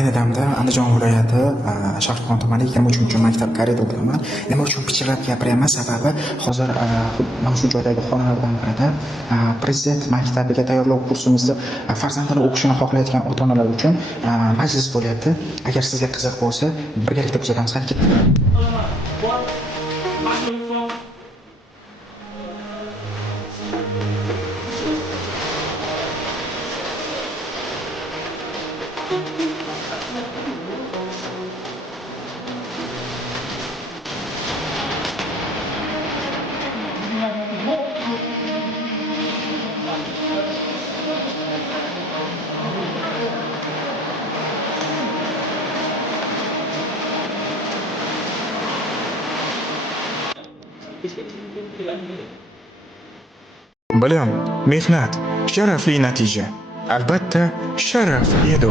Ayni damda Andijon viloyati Shohjahon tumani 23-maktab koridorida o'tiraman. Nima uchun pichirlab gapiryapman? Sababi hozir mana shu joydagi xonalardan birida prezident maktabiga tayyorlov kursimizni farzandini o'qishini xohlayotgan ota-onalar uchun majlis bo'lyapti. Agar sizga qiziq bo'lsa, birgalikda kuzatamiz. Qani ketdik. Bilim, mehnat, sharafli natija. Albatta, sharaf edi.